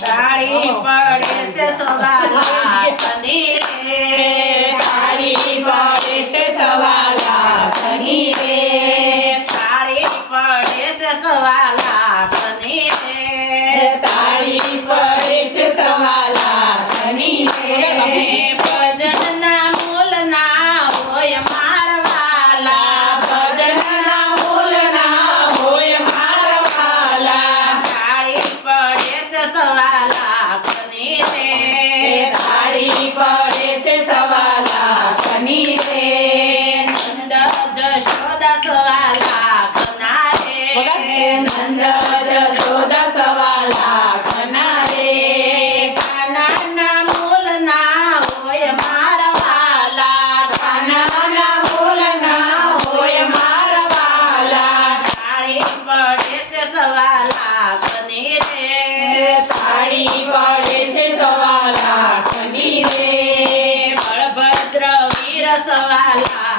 તાળી પડે છે સવારના fala.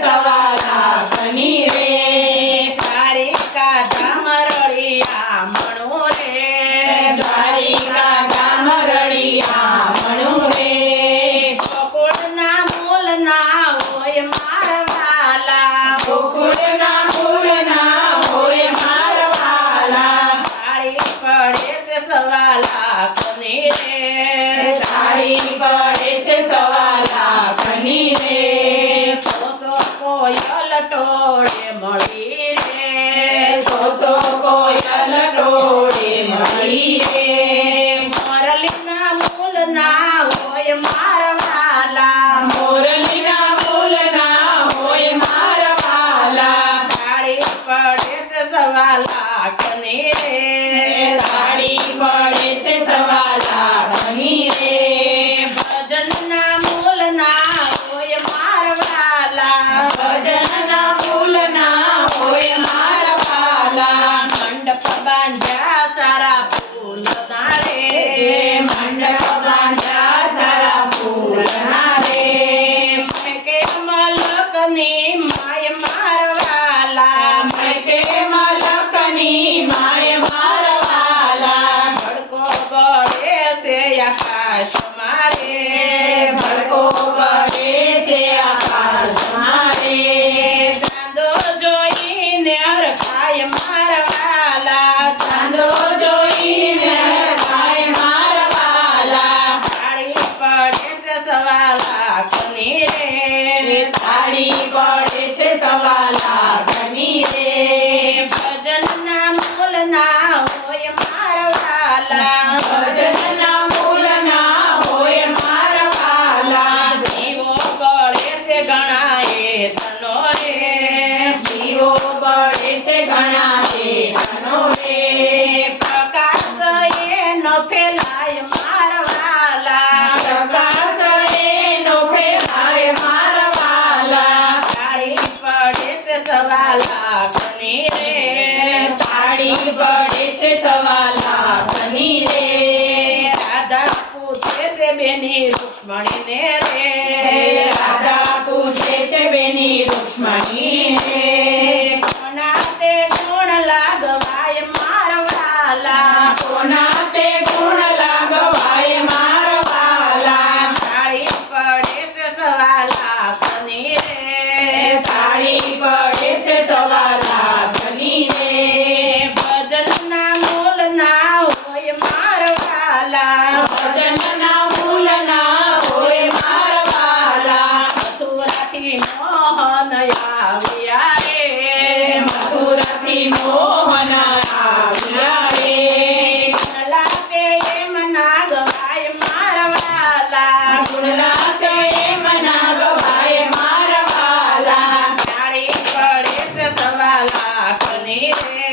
தாவா 거예요? રે થાળી પડે બળે છે સવાલા બની રે રાધા પૂછે છે બેની રૂક્ષ્મણી ને રે છે બેની રૂક્ષ્મણી Yeah.